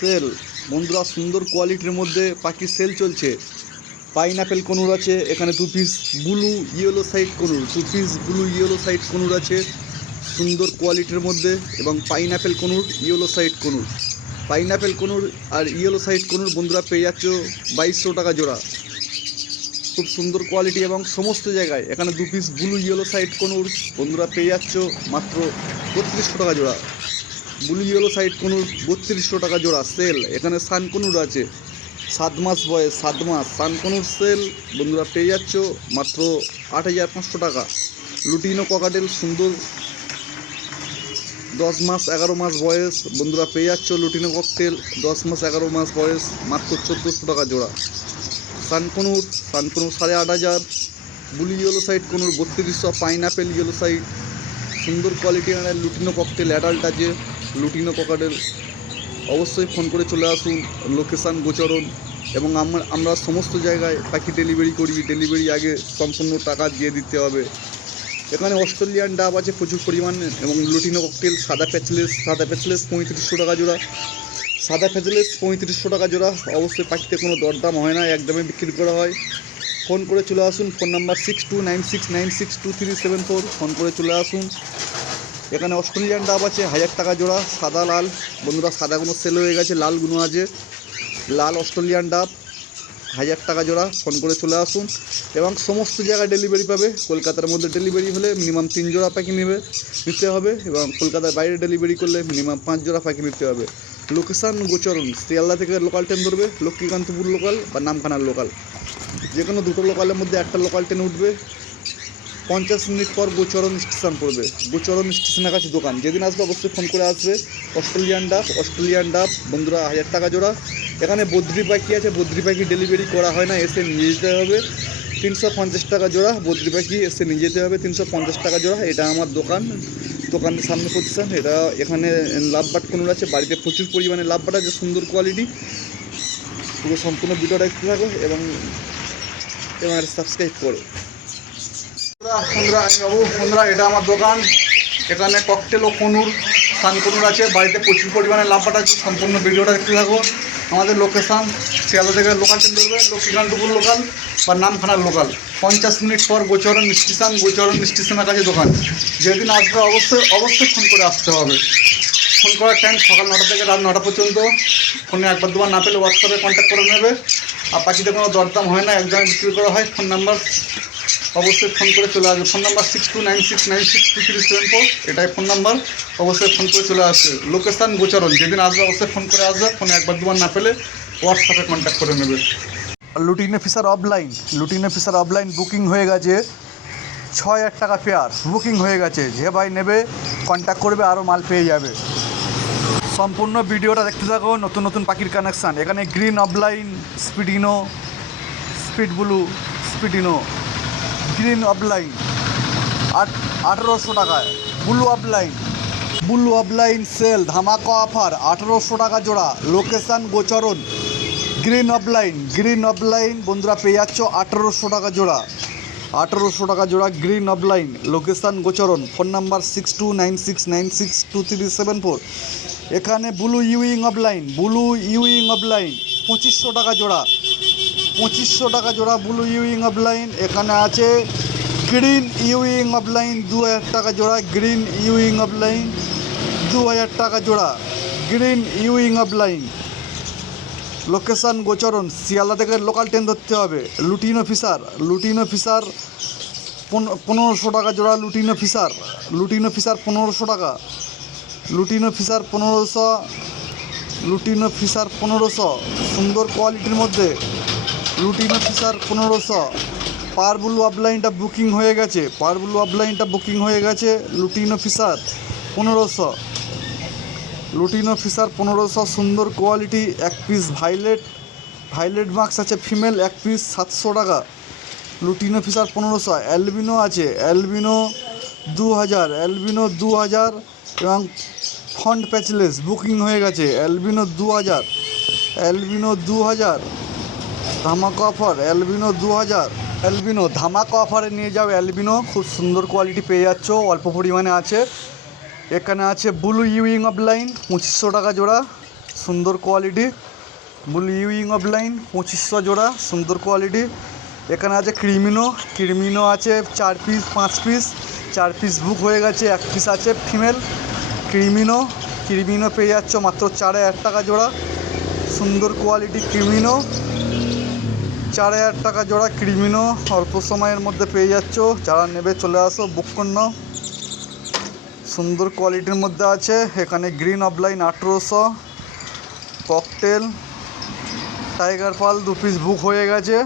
Sell বন্ধুরা, সুন্দর কোয়ালিটির মধ্যে পাখির সেল চলছে। পাইনঅ্যাপেল কনুর আছে এখানে 2 piece, blue yellow side conure 2 piece, blue yellow side conure আছে সুন্দর কোয়ালিটির মধ্যে, এবং pineapple conure, yellow side conure. Pineapple conure আর ইয়েলো সাইড কনুর বন্ধুরা পেয়ে যাচ্ছ 2200 টাকা জোড়া। খুব সুন্দর কোয়ালিটি, এবং সমস্ত জায়গায় এখানে 2 piece blue yellow side conure বন্ধুরা পেয়ে যাচ্ছ মাত্র 3200 টাকা জোড়া। ব্লু ইয়েলো সাইড কনুর 3200 টাকা জোড়া সেল। এখানে সান কনুর আছে 7 মাস বয়স, 7 মাস সান কনুর সেল বন্ধুরা পেয়ে যাচ্ছ মাত্র 8500 টাকা। লুটিনো ককাটেল সুন্দর 10 মাস 11 মাস বয়স বন্ধুরা পেয়ে যাচ্ছ লুটিনো ককটেল 10 মাস 11 মাস বয়স মাত্র 1400 টাকা জোড়া। সানকনুর 8500। Blue yellow side conure 3200। Pineapple yellow side সুন্দর কোয়ালিটি। লুটিনো ককটেল অ্যাডাল্ট আছে লুটিনো ককাটেল। অবশ্যই ফোন করে চলে আসুন, লোকেশান গোচরণ, এবং আমরা সমস্ত জায়গায় পাখি ডেলিভারি করি। ডেলিভারি আগে সম্পূর্ণ টাকা দিয়ে দিতে হবে। এখানে অস্ট্রেলিয়ান ডাব আছে প্রচুর পরিমাণে, এবং লুটিনো ককটেল সাদা প্যাচলেস 3500 টাকা জোড়া। সাদা প্যাচলেস 3500 টাকা জোড়া। অবশ্যই পাখিতে কোনো দরদাম হয় না, একদমই বিক্রি করা হয়। ফোন করে চলে আসুন, ফোন নাম্বার 6296962374। ফোন করে চলে আসুন। এখানে অস্ট্রেলিয়ান ডাব আছে 1000 টাকা জোড়া, সাদা লাল বন্ধুরা। সাদাগুলো সেল হয়ে গেছে, লালগুলো আছে। লাল অস্ট্রেলিয়ান ডাব 1000 টাকা জোড়া। ফোন করে চলে আসুন, এবং সমস্ত জায়গায় ডেলিভারি পাবে। কলকাতার মধ্যে ডেলিভারি হলে মিনিমাম 3 জোড়া পাখি নিতে হবে, এবং কলকাতার বাইরে ডেলিভারি করলে মিনিমাম 5 জোড়া পাখি নিতে হবে। লোকেশান গোচরণ, শিয়ালদা থেকে লোকাল ট্রেন ধরবে, লক্ষ্মীকান্তপুর লোকাল বা নামখানার লোকাল, যে কোনো দুটো লোকালের মধ্যে একটা লোকাল ট্রেন উঠবে। 50 মিনিট পর গোচরণ স্টেশন পড়বে। গোচরণ স্টেশনের কাছে দোকান। যেদিন আসবে অবশ্যই ফোন করে আসবে। অস্ট্রেলিয়ান ডাব বন্ধুরা 1000 টাকা জোড়া। এখানে বদ্রি পাখি আছে, বদ্রি পাখি ডেলিভারি করা হয় না, এসে নিয়ে যেতে হবে। 350 টাকা জোড়া বদ্রি পাখি, এসে নিয়ে যেতে হবে 350 টাকা জোড়া। এটা আমার দোকানের সামনে প্রতিষ্ঠান। এটা এখানে লাভবাট কনুর আছে, বাড়িতে প্রচুর পরিমাণে লাভবাট আছে সুন্দর কোয়ালিটি। পুরো সম্পূর্ণ ভিডিওটা দেখতে থাকো, এবং সাবস্ক্রাইব করো। বন্ধুরা এটা আমার দোকান। এখানে ককটেল ও কনুর, সান কনুর আছে, বাড়িতে প্রচুর পরিমাণে লাভবাট আছে। সম্পূর্ণ ভিডিওটা দেখতে থাকো। আমাদের লোকেশান শিয়ালদা থেকে লোকাল ট্রেন ধরবে, লক্ষ্মীকান্তপুর লোকাল বা নামখানার লোকাল। 50 মিনিট পর গোচরণ স্টেশনের কাছে দোকান। যেদিন আসবে অবশ্যই ফোন করে আসতে হবে। ফোন করার টাইম সকাল 9টা থেকে রাত 9টা পর্যন্ত। ফোনে একবার দুবার না পেলে হোয়াটসঅ্যাপে কন্ট্যাক্ট করে নেবে। আর পাখিতে কোনো দরদাম হয় না, একদম বিক্রি করা হয়। ফোন নাম্বার অবশ্যই ফোন করে চলে আসবে। ফোন নাম্বার 6296962374, এটাই ফোন নাম্বার। অবশ্যই ফোন করে চলে আসবে। লোকেশান গোচরণ, যেদিন আসবে অবশ্যই ফোন করে আসবে। ফোনে একবার দুবার না পেলে হোয়াটসঅ্যাপে কন্ট্যাক্ট করে নেবে। লুটিনো ফিশার অফলাইন বুকিং হয়ে গেছে। 6000 টাকা পেয়ার বুকিং হয়ে গেছে। যে ভাই নেবে কন্ট্যাক্ট করবে, আরও মাল পেয়ে যাবে। সম্পূর্ণ ভিডিওটা দেখতে থাকো। নতুন পাখির কানেকশান। এখানে গ্রিন অফলাইন, স্পিডিনো, স্পিড ব্লু, স্পিডিনো, গ্রিন অফলাইন 1800 টাকায়। ব্লু অফলাইন সেল ধামাকা অফার 1800 টাকা জোড়া। লোকেশান গোচরণ। গ্রিন অফলাইন বন্ধুরা পেয়ে যাচ্ছ 1800 টাকা জোড়া। 1800 টাকা জোড়া green opaline. Location Gocharan. Phone number 6296962374। এখানে ব্লু ইউইং অফলাইন 2500 টাকা জোড়া। 2500 টাকা জোড়া ব্লু ইউইং অফলাইন। এখানে আছে গ্রিন ইউইং অফলাইন 2000 টাকা জোড়া। গ্রিন ইউইং অফলাইন 2000 টাকা জোড়া। গ্রিন ইউইং অফলাইন। লোকেশান গোচরণ, শিয়ালদা থেকে লোকাল ট্রেন ধরতে হবে। লুটিনো ফিশার 1500 টাকা জোড়া। লুটিনো ফিশার 1500 টাকা। লুটিনো ফিশার 1500 সুন্দর কোয়ালিটির মধ্যে। Lutino Fischer 1500। পার ব্লু অফলাইনটা বুকিং হয়ে গেছে। Lutino Fischer 1500। সুন্দর কোয়ালিটি। এক পিস ভাইলেট মার্কস আছে ফিমেল, এক পিস 700 টাকা। Lutino Fischer 1500। অ্যালবিনো আছে, অ্যালবিনো 2000 এবং ফন্ট প্যাচলেস বুকিং হয়ে গেছে। অ্যালবিনো 2000 ধামাকা অফার। অ্যালবিনো ধামাকা অফারে নিয়ে যাও। অ্যালবিনো খুব সুন্দর কোয়ালিটি পেয়ে যাচ্ছ, অল্প পরিমাণে আছে। এখানে আছে ব্লু ইউইং অফলাইন 2500 টাকা জোড়া। সুন্দর quality. Bull Ewing of line 2500 জোড়া, সুন্দর কোয়ালিটি। এখানে আছে ক্রিমিনো আছে 4 পিস 5 পিস, 4 পিস বুক হয়ে গেছে, 1 পিস আছে ফিমেল। ক্রিমিনো পেয়ে যাচ্ছ মাত্র 4000 টাকা জোড়া, সুন্দর কোয়ালিটি ক্রিমিনো, 4000 টাকা জোড়া ক্রিমিনো। অল্প সময়ের মধ্যে পেয়ে যাচ্ছ, যারা নেবে চলে আসো, বুক করে নাও। সুন্দর কোয়ালিটির মধ্যে আছে। এখানে গ্রিন অফলাইন 1800, ককটেল টাইগার পাল 2 পিস বুক হয়ে গেছে,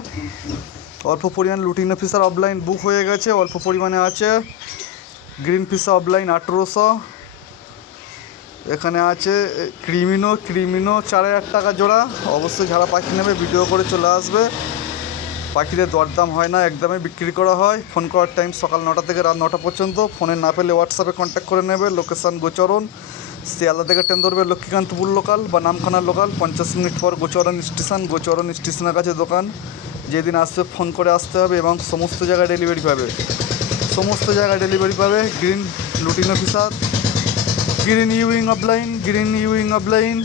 অল্প পরিমাণ লুটিনো ফিশার অফলাইন বুক হয়ে গেছে, অল্প পরিমাণে আছে। Green Fischer offline 1800। এখানে আছে ক্রিমিনো 4000 টাকা জোড়া। অবশ্যই যারা পাখি নেবে ভিডিও করে চলে আসবে। পাখিদের দরদাম হয় না, একদমই বিক্রি করা হয়। ফোন করার টাইম সকাল 9টা থেকে রাত 9টা পর্যন্ত। ফোনে না পেলে হোয়াটসঅ্যাপে কন্ট্যাক্ট করে নেবে। লোকেশান গোচরণ, শিয়ালদা থেকে ট্রেন ধরবে লক্ষ্মীকান্তপুর লোকাল বা নামখানা লোকাল, 50 মিনিট পর গোচরণ স্টেশনের কাছে দোকান। যেদিন আসবে ফোন করে আসতে হবে এবং সমস্ত জায়গায় ডেলিভারি পাবে। গ্রিন লুটিনো ফিশার, গ্রিন ইউইং অফলাইন